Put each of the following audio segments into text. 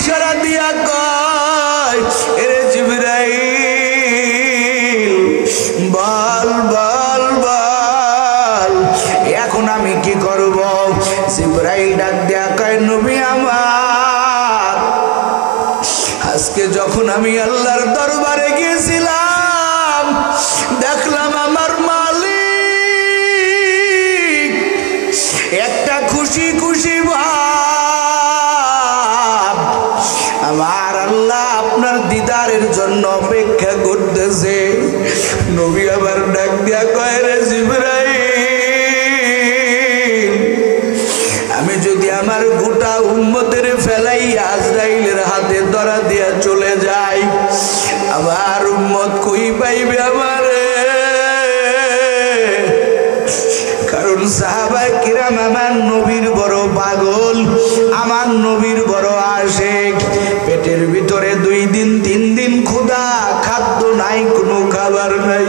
ইশারা দিয়া কয় এরে জিবরাইল বল বল বল এখন আমি কি করব? জিবরাইল ডাক দিয়া কয় নবী আমার আজকে যখন আমি আল্লাহর দরবারে গিয়েছিলাম দেখলাম আমার মালিক একটা খুশি খুশি ভাব আমার আল্লাহ আপনার দিদারের জন্য অপেক্ষা করতেছে। নবী আবার ডাক দিয়া কয় রে জিবরাইল আমি যদি আমার গোটা উম্মতের ফেলাই আজরাইলের হাতে ধরা দিয়া চলে যাই আমার উম্মত কই পাইবে আমারে? কারণ সাহাবায়ে কিরাম আমার নবীর বড় পাগল, আমার নবীর বড় আশিক। পেটের ভিতরে 2 দিন 3 দিন ক্ষুধা, খাদ্য নাই, কোনো খাবার নাই।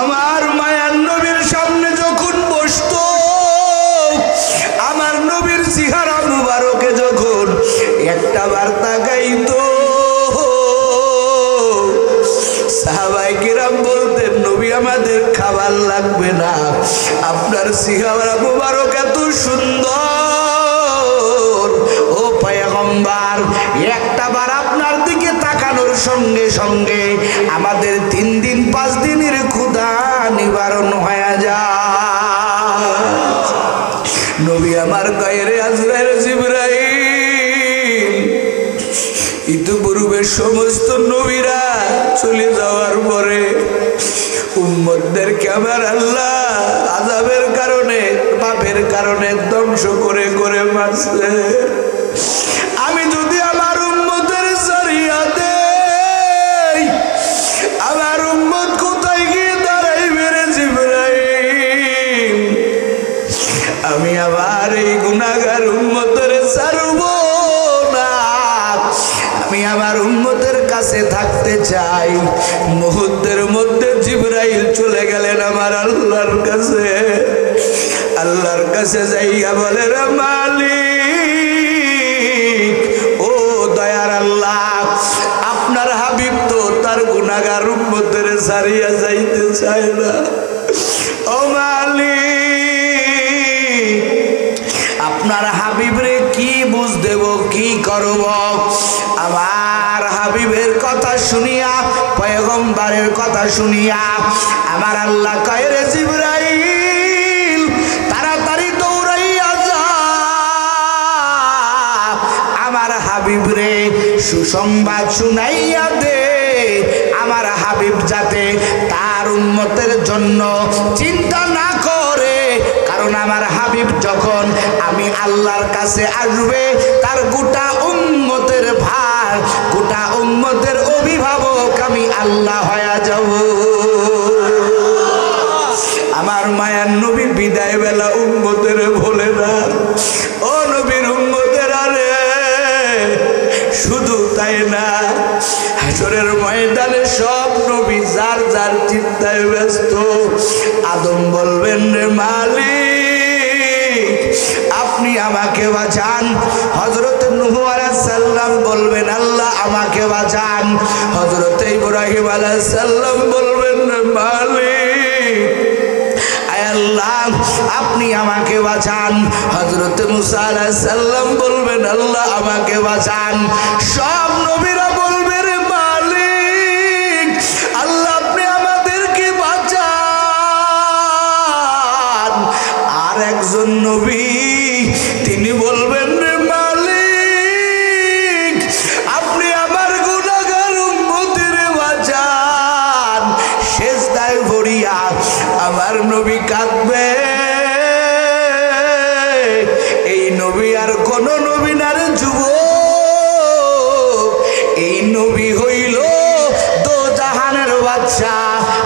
আমার মায়ার নবীর সামনে যখন বসতো আমার নবীর চেহারা মুবারকে যখন একটা বার্তা গাইতো সাহাবায়ে কিরাম বলতেন নবী আমাদের খাবার লাগবে না, আপনার চেহারা মুবারক এত সুন্দর। ও পয়গম্বর একটা বার আপনার দিকে তাকানোর সঙ্গে সঙ্গে আমাদের 3 দিন 5 দিনের ক্ষুধা নিবারণ হয়ে যায়। নবী আমার গায়েরে আজরাইল জিবরাইল ইতিপূর্বে সমস্ত নবীরা চলে যাওয়ার পরে উম্মতদেরকে আমার আল্লাহ আযাবের কারণে পাপের কারণে ধ্বংস করে করে মারছে। আমি যদি আমার উম্মতের সারিয়া দেই আমার উম্মত কোথায় গিয়ে দাঁড়াইবে রে জিবরাইল? আমি আবার এই গুনাহগার উম্মতের ছাড়ব না, আমি আমার উম্মতের কাছে থাকতে চাই। মুহূর্তের মধ্যে জিবরাইল চলে গেলেন আমার আল্লাহর কাছে। আল্লাহর কাছে যাইয়া বলে রে মালিক ও দয়ার আল্লাহ আপনার হাবিব তো তার গুনাহগার উম্মতের ছাড়িয়া যাইতে চায় না। ও মালিক আপনার হাবিবরে কি বুঝ দেব, কি করব? আমার হাবিবের কথা শুনিয়া পয়গম্বরের কথা শুনিয়া আমার আল্লাহ কয় রে জিবরাইল তাড়াতাড়ি দৌড়াইয়া যা আমার হাবিবরে সুসংবাদ শুনাইয়া দে আমার হাবিব যাতে তার উম্মতের জন্য চিন্তা না করে। কারণ আমার হাবিব যখন আমি আল্লাহর কাছে আসবে তার গোটা উম্মতের ভার, গোটা উম্মতের অভিভাবক আমি আল্লাহ হয়ে যাব। আমার মায়ার নবী বিদায় বেলা উম্মতের বলে না ও নবীর উম্মতের আরে শুধু তাই না হাসরের ময়দানে সব নবী যার যার চিন্তায় ব্যস্ত। আদম বলবেন রে মালিক আপনি আমাকে বাঁচান। হযরত নূহ আলাইহিস সালাম বলবেন আল্লাহ আমাকে বাঁচান। হযরত ইব্রাহিম আলাইহিস সালাম বলবেন রে মালিক আয় আল্লাহ আপনি আমাকে বাঁচান। হযরত মুসা আলাইহিস সালাম বলবেন আল্লাহ আমাকে বাঁচান। সব নবীরা বলবে রে মালিক আল্লাহ আপনি আমাদেরকে বাঁচান। আর একজন নবী তিনি বলবেন রে মালিক আপনি আমার গুনাহগার উম্মতের বাঁচান। সেজদায় পড়িয়া আমার নবী কাঁদবে। এই নবী আর কোন নবী না রে যুবক, এই নবী হইল দো জাহানের বাদশা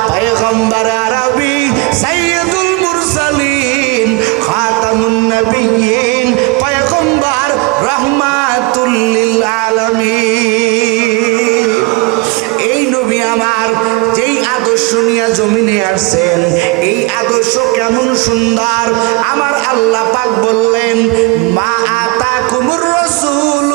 পয়গম্বর আরবি সাইয়্যিদুল মুরসালিন খাতামুন নবিয়্যিন পয়গম্বর রাহমাতুল লিল আলামিন। এই নবী আমার যেই আদর্শ নিয়ে জমিনে আসছেন এই আদর্শ কেমন সুন্দর। আমার আল্লাহ পাক বললেন মা আতাকুমুর রাসূল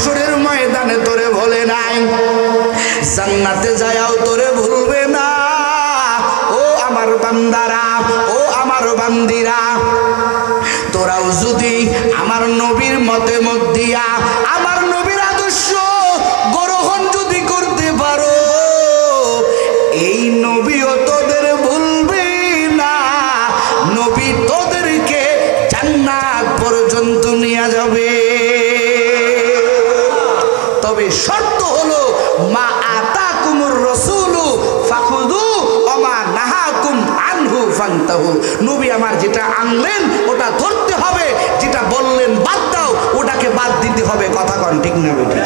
হাসরের ময়দানে তোরে ভোলে নাই, জান্নাতে যায়াও তোরে ভুলবে না। ও আমার বান্দারা, ও আমার বান্দিরা, তোরাও যদি আমার নবীর মতে মত দিয়া আমার নবীর আদর্শ গ্রহণ যদি করতে পারো, এই নবীও তোদের ভুলবে না, নবী তোদেরকে জান্নাত পর্যন্ত নিয়ে যাবে। তবে শর্ত হলো মা আতাকুমুর রাসূলু ফাখুযু ওয়া মা নাহাকুম আনহু ফান্তাহু। নবী আমার যেটা আনলেন ওটা ধরতে হবে, যেটা বললেন বাদ দাও ওটাকে বাদ দিতে হবে। কথা কোন ঠিক না বেঠিক?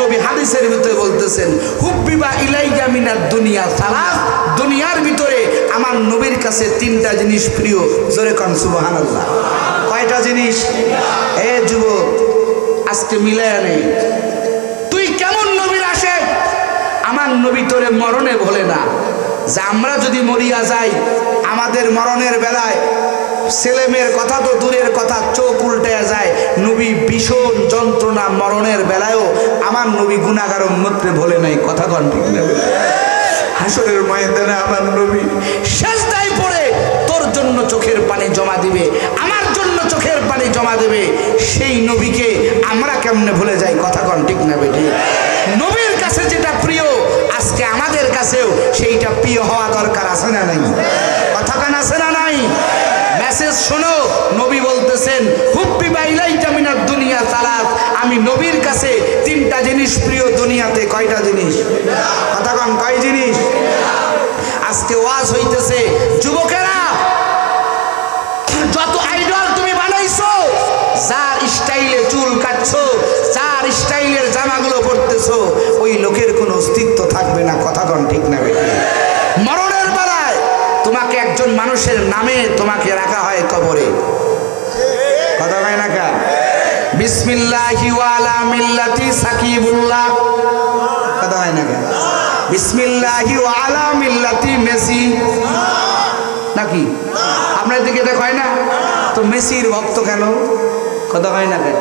নবী হাদিসের ভিতরে বলতেছেন হুব্বিবা ইলাইয়া মিনাদ দুনিয়া সালাস, দুনিয়ার ভিতরে আমার নবীর কাছে তিনটা জিনিস প্রিয়। জোরে কোন সুবহানাল্লাহ। কয়টা জিনিস? এ যুবক আজকে মিলায়া নেই, তুই কেমন নবীর আশেক? আমার নবী তোরে মরণে ভোলে না। যে আমরা যদি মরিয়া যাই, আমাদের মরণের বেলায় ছেলে মেয়ের কথা তো দূরের কথা, চোখ উল্টে যায়। নবী ভীষণ যন্ত্রণা মরণের বেলায়ও আমার নবী গুনাহগার উম্মতকে ভোলে নাই। কথা কোন ঠিক না? হাসরের ময়দানে আমার নবী সেজদায় পড়ে তোর জন্য চোখের পানি জমা দিবে, আমার জন্য চোখের পানি জমা দেবে। সেই নবীকে আমরা কেমনে ভুলে যাই? কথা কোন ঠিক না বেটি? নবীর কাছে যেটা প্রিয় আজকে আমাদের কাছেও সেইটা প্রিয় হওয়া দরকার, আছে না নাই? কথা কান আছে না নাই? মেসেজ শোনো, নবী বলতেছেন হুব্বিবা ইলাইয়া মিনাদ দুনিয়া সালাস, আমি নবীর কাছে তিনটা জিনিস প্রিয় দুনিয়াতে। কয়টা জিনিস? কথা কোন কয় জিনিস? আজকে ওয়াজ হইতেছে, যুবকেরা যত আইডল তুমি বানাইছো, যার স্টাইলে চুল কাটছো, যার স্টাইলের জামাগুলো পরতেছো, ওই লোকের কোনো অস্তিত্ব থাকবে না। কথা কোন ঠিক না বেটি? মরণের বেলায় তোমাকে একজন মানুষের নামে তোমাকে রাখা হয় কবরে। কথা কয় না কা? বিসমিল্লাহি ওয়া আলা মিল্লাতি সাকিবুল্লাহ। কথা হয় না কা? বিসমিল্লাহি ওয়া আলা মিল্লাতি মেসি নাকি? আপনার দিকে এটা কয় না তো? মেসির ভক্ত কেন? কথা হয় না কেন?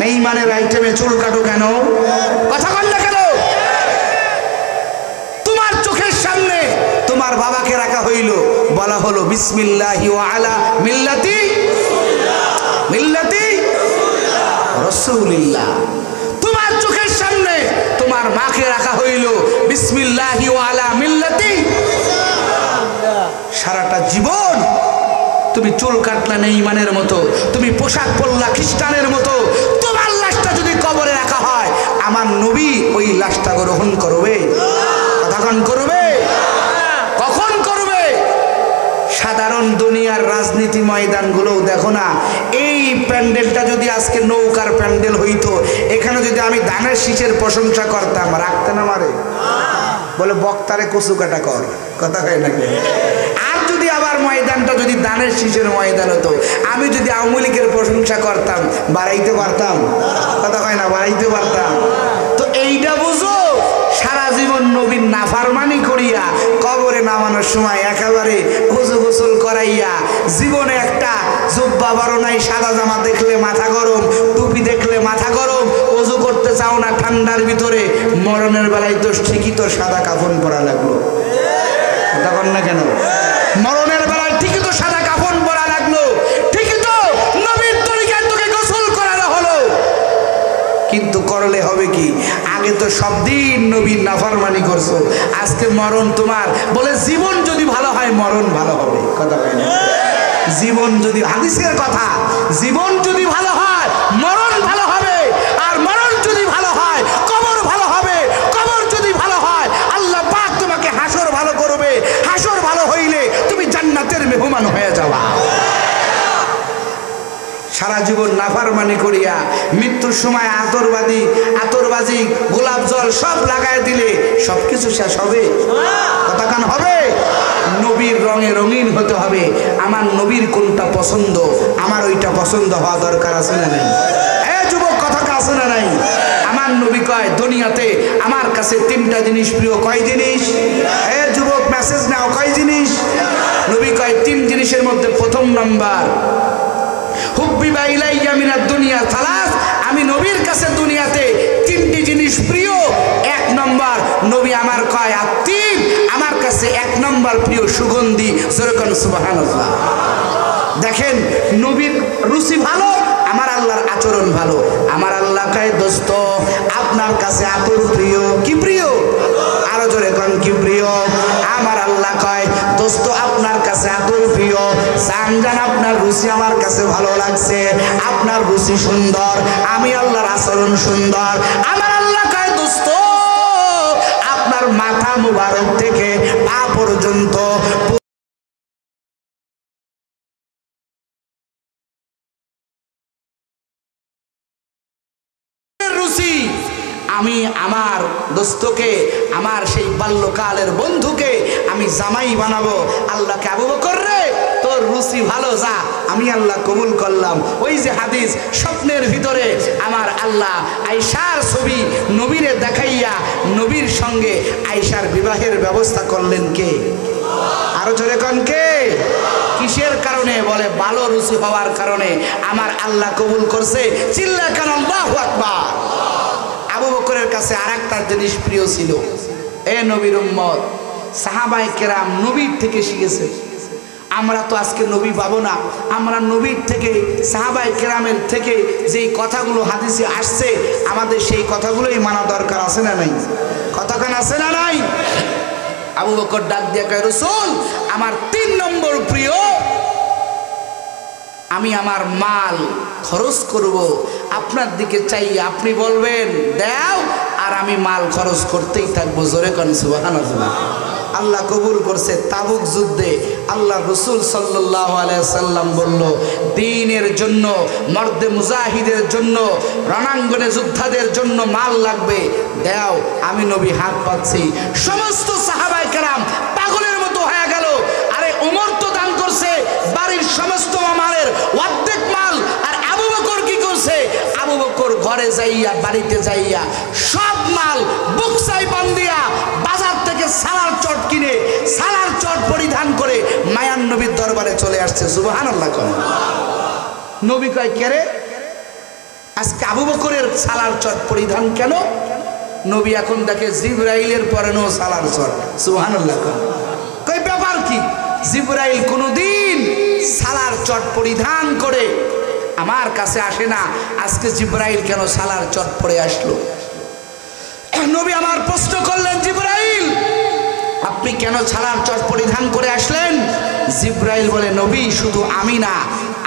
নেইমারের আইটেমে চুল কাটো কেন? কথা কন না কেন? তোমার চোখের সামনে তোমার বাবাকে রাখা হইল, বলা হলো বিসমিল্লাহি ওয়া আলা মিল্লাতি রাসূলিল্লাহ। তোমার চোখের সামনে তোমার মাকে রাখা হইল বিসমিল্লাহি ওয়া আলা মিল্লাতি। সারাটা জীবন তুমি চুল কাটলা নেইমানের মতো, তুমি পোশাক পরলা খ্রিস্টানের মতো, তোমার লাশটা যদি কবরে রাখা হয়, আমার নবী ওই লাশটা গ্রহণ করবে? কতক্ষণ করবে? কখন করবে? সাধারণ দুনিয়ার রাজনীতি ময়দানগুলোও দেখো না, এই প্যান্ডেলটা যদি আজকে নৌকার প্যান্ডেল হইতো, এখানে যদি আমি ধানের শীষের প্রশংসা করতাম, রাখতে না মারে? বলে বক্তারে কচু কাটা কর। কথা কয় নাকি? আর যদি আবার ময়দানটা যদি ধানের শীষের ময়দান হতো, আমি যদি আওয়ামী লীগের প্রশংসা করতাম, বাড়াইতে পারতাম? কথা কয় না? বাড়াইতে পারতাম। তো এইটা বুঝো, সারা জীবন নবীর নাফরমানি করিয়া কবরে নামানোর সময় একেবারে ওযু গোসল করাইয়া, জীবনে একটা জুব্বা বড় নাই, সাদা জামা দেখলে মাথা গরম, টুপি দেখলে মাথা গরম, ওযু করতে চাও না ঠান্ডার ভিতরে, মরণের বেলায় তো ঠিকই তো সাদা কাফন পরা লাগলো। তখন না কেন? মরণের বেলায় ঠিকই তো সাদা কাফন পরা লাগলো, ঠিকই তো নবীর তরিকায় তোকে গোসল করানো হলো। কিন্তু করলে হবে কি? আগে তো সব দিন নবীর নাফরমানি করছো, আজকে মরণ তোমার। বলে জীবন যদি ভালো হয় মরণ ভালো হবে। কথা বলে না? জীবন যদি, হাদিসের কথা, জীবন যদি ভালো হয় মরণ ভালো হবে, আর মরণ যদি ভালো হয় কবর ভালো হবে, কবর যদি ভালো হয় আল্লাহ পাক তোমাকে হাসর ভালো করবে, হাসর ভালো হইলে তুমি জান্নাতের মেহমান হয়ে যাবা। সারা জীবন নাফরমানি করিয়া মৃত্যুর সময় আতরবাজি গোলাপ জল সব লাগায় দিলে সবকিছু শেষ হবে? কথা কান হবে? নবীর রঙে রঙিন হতে হবে। আমার নবীর কোনটা পছন্দ, আমার ওইটা পছন্দ হওয়া দরকার, আছে না নাই? যুবক কথা আছে না নাই? আমার নবী কয় দুনিয়াতে আমার কাছে তিনটা জিনিস প্রিয়। কয় জিনিস? যুবক মেসেজ নাও, কয় জিনিস? নবী কয় তিন জিনিসের মধ্যে প্রথম নাম্বার হুব্বিবা ইলাইয়া মিনাদ দুনিয়া সালাস, আমি নবীর কাছে দুনিয়াতে তিনটি জিনিস প্রিয়। এক নম্বর নবী আমার কয় আত্মীব, আমার কাছে এক নম্বর প্রিয় সুগন্ধি। যেরকম সুবহানাল্লাহ। দেখেন নবীর রুচি ভালো, আমার আল্লাহর আচরণ ভালো। আমার আল্লাহ কয় দোস্ত আপনার কাছে আতর প্রিয়। কি প্রিয়? আরো জোরে কোন কি প্রিয়? আমার আল্লাহ কয় দোস্ত আপনার কাছে আতর প্রিয়। জান আপনার রুচি আমার কাছে ভালো লাগছে, আপনার রুচি সুন্দর, আমি আল্লাহর আচরণ সুন্দর। আমার আল্লাহ কয় দোস্ত আপনার মাথা মুবারক থেকে পা পর্যন্ত রুচি, আমি আমার দোস্তকে, আমার সেই বাল্যকালের বন্ধুকে আমি জামাই বানাবো। আল্লাহকে আবু বকর রে তোর রুচি ভালো, যা, আমি আল্লাহ কবুল করলাম। ওই যে হাদিস, স্বপ্নের ভিতরে আমার আল্লাহ আয়েশার ছবি নবীরে দেখাইয়া নবীর সঙ্গে আয়েশার বিবাহের ব্যবস্থা করলেন কে? আরো জোরে কোন কে? কিসের কারণে? বলে ভালো রুচি হওয়ার কারণে আমার আল্লাহ কবুল করছে। চিল্লা কান আল্লাহু আকবার। আবু বকরের কাছে আরেকটা জিনিস প্রিয় ছিল। এ নবীর উম্মত, সাহাবায়ে কেরাম নবীর থেকে শিখেছে। আমরা তো আজকে নবী পাবো না, আমরা নবীর থেকে, সাহাবায়ে কেরামের থেকে যেই কথাগুলো হাদিসে আসছে, আমাদের সেই কথাগুলোই মানা দরকার। আছে না নাই? কথাখান আছে না নাই? আবু বকর ডাক দিয়ে কয় রাসূল আমার ৩ নম্বর প্রিয়, আমি আমার মাল খরচ করব আপনার দিকে চাই, আপনি বলবেন দাও, আর আমি মাল খরচ করতেই থাকবো। জোরে কোন সুবহানাল্লাহ। আল্লাহ কবুল করছে। তাবুক যুদ্ধে আল্লাহ রসুল সাল্লাল্লাহু আলাইহি সাল্লাম বলল, দ্বীনের জন্য, মর্দে মুজাহিদের জন্য, রণাঙ্গনে যোদ্ধাদের জন্য মাল লাগবে, দাও। আমি নবী হাত পাচ্ছি। সমস্ত সাহাবায়ে কেরাম পাগলের মতো হয়ে গেল। আরে ওমর তো দান করছে বাড়ির সমস্ত মালের অর্ধেক মাল, আর আবু বকর কি করছে? আবু বকর ঘরে যাইয়া, বাড়িতে যাইয়া সব মাল বুকসাই বান্ধিয়া বাজার থেকে সালার চট কিনে, সালার চট পরিধান করে মায়ান নবীর দরবারে চলে আসছে। সুবহানাল্লাহ। নবী কয় কে রে, আজকে আবু বকরের সালার চট পরিধান কেন? নবী এখন দেখে জিবরাইলের পরেনো সালার চট। সুবহানাল্লাহ। কয় ব্যাপার কি? জিবরাইল কোনদিন সালার চট পরিধান করে আমার কাছে আসে না, আজকে জিবরাইল কেন সালার চট পরে আসলো? নবী আমার প্রশ্ন করলেন, জিবরাইল আপনি কেন সালার চট পরিধান করে আসলেন? জিবরাইল বলে, নবী শুধু আমি না,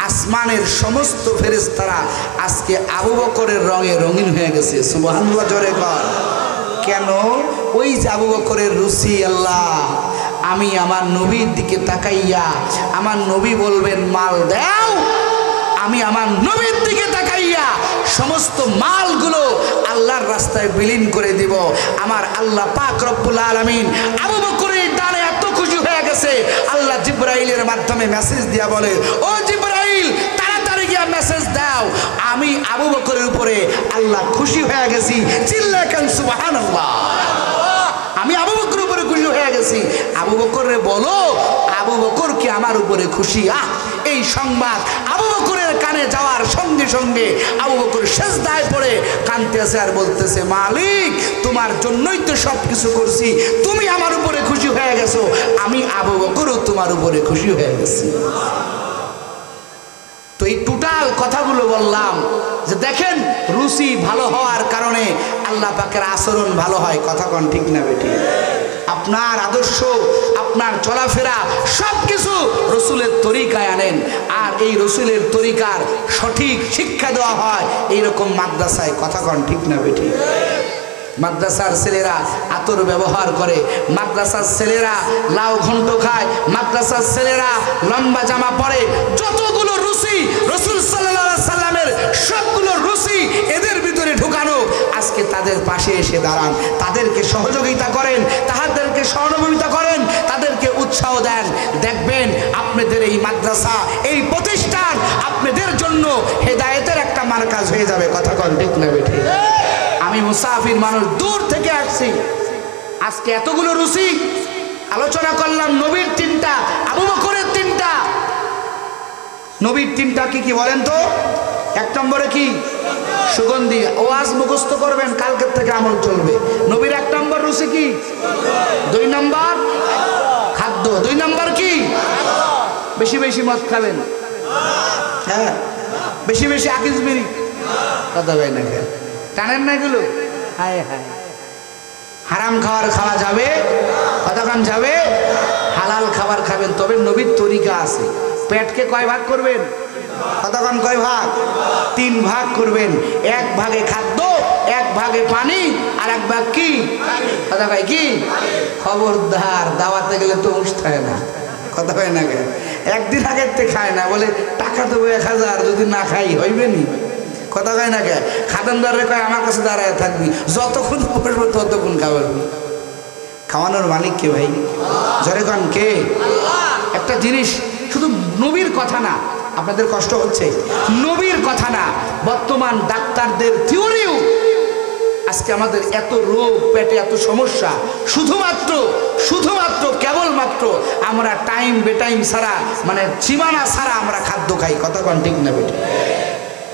আসমানের সমস্ত ফেরেশতারা আজকে আবু বকরের রঙে রঙিন হয়ে গেছে। সুবহানাল্লাহ। জোরে কর। কেন? ওই যে আবু বকরের রুচি। আল্লাহ, আমি আমার নবীর দিকে তাকাইয়া, আমার নবী বলবেন মাল দাও, আমি আমার নবীর দিকে তাকাইয়া সমস্ত মালগুলো আল্লাহর রাস্তায় বিলীন করে দিব। আমার আল্লাহ পাক রব্বুল আলামিন আবু বকরের দানে এত খুশি হয়ে গেছে, আল্লাহ জিবরাইলের মাধ্যমে মেসেজ দিয়া বলে, ও জিবরাইল তাড়াতাড়ি গিয়া মেসেজ দাও, আমি আবু বকরের উপরে আল্লাহ খুশি হয়ে গেছি। চিল্লা কেন সুবহানাল্লাহ। আমি আবু বকরের উপরে খুশি হয়ে গেছি। আবু বকরে বলো, আবু বকর কি আমার উপরে খুশি? এই সংবাদ আবু বকরের কানে যাওয়ার সঙ্গে সঙ্গে আবু বকর সিজদায় পড়ে কাঁদতেছে আর বলতেছে, মালিক তোমার জন্যই তো সব কিছু করছি, তুমি আমার উপরে খুশি হয়ে গেছো, আমি আবু বকরও তোমার উপরে খুশি হয়ে গেছি। তো এই টোটাল কথাগুলো বললাম যে দেখেন রুচি ভালো হওয়ার কারণে আল্লাহ পাকের আচরণ ভালো হয়। কথা কোন ঠিক না বেটি? আপনার আদর্শ, আপনার চলাফেরা সবকিছু রসুলের তরিকায় আনেন, আর এই রসুলের তরিকার সঠিক শিক্ষা দেওয়া হয় এইরকম মাদ্রাসায়। কথা কোন ঠিক না বেটি? মাদ্রাসার ছেলেরা আতর ব্যবহার করে, মাদ্রাসার ছেলেরা লাউ ঘন্ট খায়, মাদ্রাসার ছেলেরা লম্বা জামা পরে। যতগুলো রুচি রাসূল সাল্লাল্লাহু আলাইহি সাল্লামের সবগুলো রুচি এদের ভিতরে ঢুকানো। আজকে তাদের পাশে এসে দাঁড়ান, তাদেরকে সহযোগিতা করেন, তাদেরকে সহযোগিতা করেন, তাদেরকে উৎসাহ দেন। দেখবেন আপনাদের এই মাদ্রাসা, এই প্রতিষ্ঠান আপনাদের জন্য হেদায়েতের একটা মার্কাজ হয়ে যাবে। কথা কোন ঠিক না বেটি? আমি মুসাফির মানুষ, দূর থেকে আসছি, আজকে এতগুলো রুচি আলোচনা করলাম। নবীর 3টা, আবু বকরের 3টা। নবীর 3টা কি কি বলেন তো? 1 নম্বরে কি? সুগন্ধি। ওয়াজ মুখস্থ করবেন, কালকের থেকে আমল চলবে। নবীর 1 নম্বর রুচি কি? 2 নম্বর খাদ্য। 2 নম্বর কি? বেশি বেশি মদ খাবেন, হ্যাঁ বেশি বেশি আকিস বিড়ি, কথা ভাই না টানেন না এগুলো? হায় হায়, হারাম খাবার খাওয়া যাবে, কতক্ষণ যাবে? হালাল খাবার খাবেন, তবে নবীর তরিকা আছে। পেটকে কয় ভাগ করবেন? কতক্ষণ কয় ভাগ? 3 ভাগ করবেন। 1 ভাগে খাদ্য, 1 ভাগে পানি, আর 1 ভাগ কি? কথা ভাই কি? খবরদার, দাওয়াতে গেলে তো উঠায় না, কথা হয় না। একদিন আগের থেকে খায় না, বলে টাকা দেবো 1000, যদি না খাই হইবে নি, কথা কয় না। কে খাদানদারে কয় আমার কাছে দাঁড়ায় থাকবি, যতক্ষণ বসবো ততক্ষণ খাওয়াবি। খাওয়ানোর মালিক কে ভাই? জরে কন কে? একটা জিনিস, শুধু নবীর কথা না, আপনাদের কষ্ট হচ্ছে, নবীর কথা না, বর্তমান ডাক্তারদের থিওরিও আজকে আমাদের এত রোগ, পেটে এত সমস্যা, শুধুমাত্র কেবলমাত্র আমরা টাইম বেটাইম ছাড়া, মানে সীমানা ছাড়া আমরা খাদ্য খাই। কথা কন ঠিক না বেটে?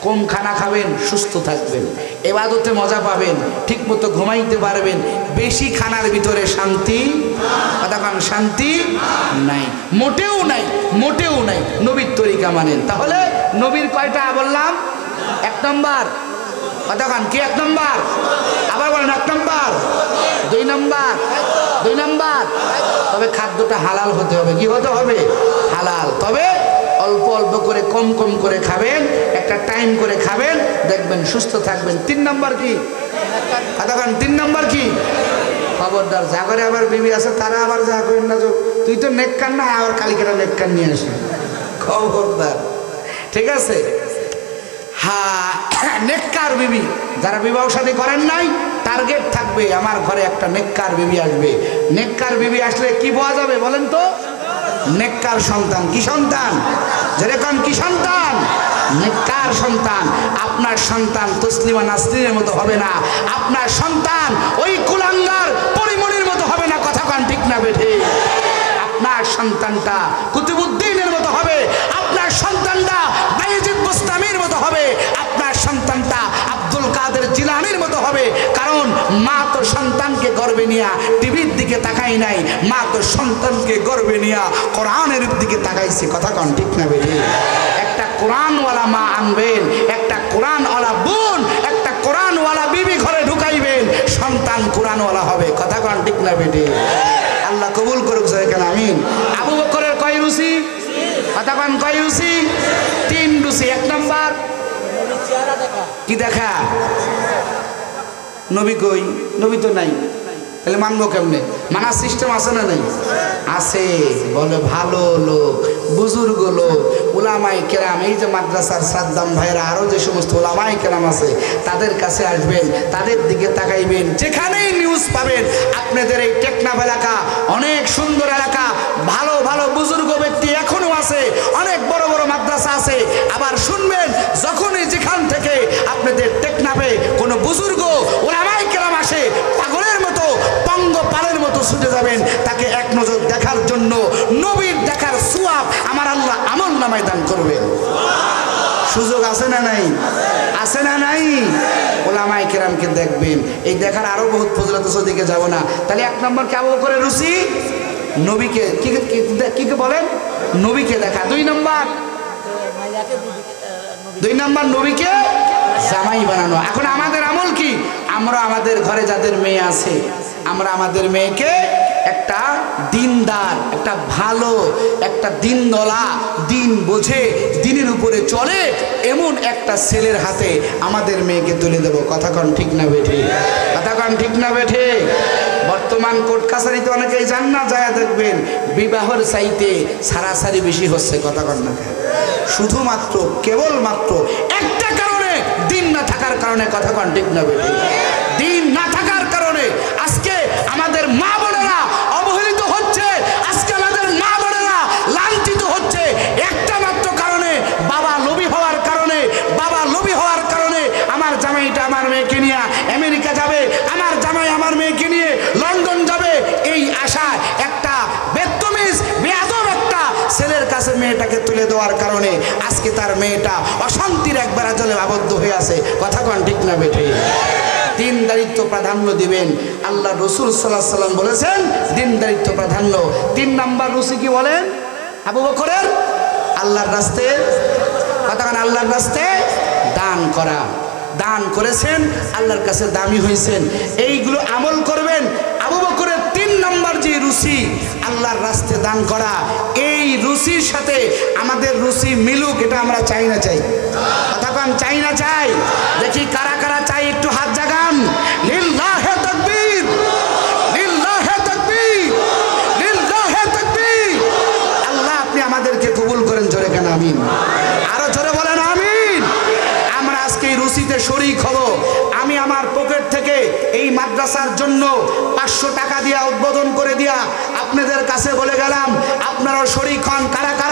কম খানা খাবেন, সুস্থ থাকবেন, ইবাদতে মজা পাবেন, ঠিক মতো ঘুমাইতে পারবেন। বেশি খানার ভিতরে শান্তি, কথা কন শান্তি নাই, মোটেও নাই, মোটেও নাই। নবীর তরিকা মানেন, তাহলে নবীর কয়টা বললাম? 1 নম্বর, কথা কন কি? 1 নম্বর, আবার বলেন 1 নম্বর, 2 নম্বর, 2 নম্বর। তবে খাদ্যটা হালাল হতে হবে। কি হতে হবে? হালাল। তবে অল্প অল্প করে, কম কম করে খাবেন, একটা টাইম করে খাবেন, দেখবেন সুস্থ থাকবেন। 3 নম্বর কি? কথা কন 3 নম্বর কি? খবরদার, যা করে আবার বিবি আছে তারা আবার যা করেন না, তুই তো নেককার না, আবার কালিকাটা নেককার নিয়ে আসি, খবরদার, ঠিক আছে? হ্যাঁ, নেককার বিবি, যারা বিবাহ শাদী করেন নাই, টার্গেট থাকবে আমার ঘরে একটা নেককার বিবি আসবে। নেককার বিবি আসলে কি পাওয়া যাবে বলেন তো? নেককার সন্তান। কি সন্তান? যেরকম কি সন্তান? নেককার সন্তান। আপনার সন্তান তসলিমা নাসরিনের মতো হবে না, আপনার সন্তান ওই কুলাঙ্গার পরিমণির মতো হবে না, কথা কান ঠিক না বেঠে? আপনার সন্তানটা কুতুবউদ্দিনের মতো হবে, আপনার সন্তানটা বায়েজিদ বুস্তামির মতো হবে, আপনার সন্তানটা আব্দুল কাদের জিলানীর মতো হবে। কারণ মা তো সন্তানকে গর্বে নিয়া টিভির দিকে তাকাই নাই, মা তো সন্তানকে গর্বে নিয়া কোরআনের দিকে তাকাইছে, কথা কন ঠিক না বেঠে? একটা কোরআনওয়ালা মা আনবেন, একটা কোরআনওয়ালা বোন, একটা কোরআনওয়ালা বিবি ঘরে ঢুকাইবেন, সন্তান কোরআনওয়ালা হবে, কথা কন ঠিক না বেঠে? আল্লাহ কবুল করুক, যেখানে আমিন। আবু বকরের কয় রুচি? কথা কন কয় রুচি? 3 রুচি। 1 নম্বর কি দেখা? নবী কই? নবী তো নাই, তাহলে মানবো কেমনে? মানার সিস্টেম আছে না নাই? আছে। বলে ভালো লোক, বুজুর্গ লোক, উলামায়ে কেরাম, এই যে মাদ্রাসার সাদ্দাম ভাইরা, আরো যে সমস্ত উলামায়ে কেরাম আছে, তাদের কাছে আসবেন, তাদের দিকে তাকাইবেন। যেখানেই নিউজ পাবেন, আপনাদের এই টেকনাফ এলাকা অনেক সুন্দর এলাকা, ভালো ভালো বুজুর্গ ব্যক্তি এখনো আছে, অনেক বড় বড় মাদ্রাসা আছে। আবার শুনবেন, যখনই যেখান থেকে আপনাদের টেকনাফে কোনো বুজুর্গ উলামায়ে কেরাম আসে, পাগলের মতো, পঙ্গপালের মতো ছুটে যাবেন তাকে এক নজর দেখার জন্য। নবীর দেখার সওয়াব আমার আল্লাহ আমল নামায় দান করবেন। সুযোগ আছে না নাই? আছে না নাই? উলামায়ে কেরামকে দেখবেন, এই দেখার আরো বহুত ফজিলত আছে, ওদিকে যাব না। তাহলে 1 নম্বর কে? আবু বকরের রুচি নবীকে কি বলেন? নবীকে দেখা। 2 নম্বর, 2 নম্বর নবীকে জামাই বানানো। এখন আমাদের আমল কি? আমরা আমাদের ঘরে যাদের মেয়ে আছে, আমরা আমাদের মেয়েকে একটা দিনদার, একটা ভালো, একটা দিনদলা, দিন বোঝে, দিনের উপরে চলে এমন একটা ছেলের হাতে আমাদের মেয়েকে তুলে দেব, কথা কন ঠিক না বেঠে? কথা কন ঠিক না বেঠে? বর্তমান কোর্ট কাছারিতে অনেকেই যান না, যায় দেখবেন বিবাহের চাইতে সারাসারি বেশি হচ্ছে, কথা কন না? শুধুমাত্র কেবলমাত্র একটা কারণে, দিন না থাকার কারণে, কথা কন ঠিক না বেঠে? দিন না থাকার কারণে আজকে আমাদের মা বোনেরা অবহেলিত হচ্ছে, আজকে আমাদের মা বোনেরা লাঞ্ছিত হচ্ছে, একটা মাত্র কারণে, বাবা লোভী হওয়ার কারণে। বাবা লোভী হওয়ার কারণে আমার জামাইটা আমার মেয়েকে নিয়ে আমেরিকা যাবে, আমার জামাই আমার মেয়েকে নিয়ে লন্ডন যাবে, এই আশায় একটা বেদতমিজ বেয়াদব একটা ছেলের কাছে মেয়েটাকে তুলে তুলে দেওয়ার কারণে আজকে তার মেয়েটা অশান্তির একবার আজলে আবদ্ধ হয়ে আছে। কথা কন ঠিক না বেঠে? দিনদারিত্ব প্রাধান্য দিবেন। আল্লাহ রসুল সাল্লাল্লাহু আলাইহি সাল্লাম বলেছেন দিনদারিত্ব প্রাধান্য। 3 নাম্বার রুচি কি বলেন? আবু বকরের আল্লাহর রাস্তায়, কথা কন, আল্লাহর রাস্তায় দান করা। দান করেছেন, আল্লাহর কাছে দামি হয়েছেন, এইগুলো আমল করবেন। আবু বকরের 3 নাম্বার যে রুচি আল্লাহর রাস্তায় দান করা, এই রুচির সাথে আমাদের রুচি মিলুক, এটা আমরা চাই না চাই? কথা কন, চাই না চাই? দেখি কারা কারা চাই, একটু হাত জাগান। লিল্লাহে তাকবীর, লিল্লাহে তাকবীর, লিল্লাহে তাকবীর। আল্লাহ আপনি আমাদেরকে কবুল করেন, জোরে কেন আমিন? আরো জোরে বলেন আমিন। আমরা আজকে এই রুচিতে শরীক হব। আমি আমার পকেট থেকে এই মাদ্রাসার জন্য 500 টাকা দিয়া উদ্বোধন করে দিয়া আপনাদের কাছে বলে গেলাম, আপনারাও শরীক হন। কারা কারা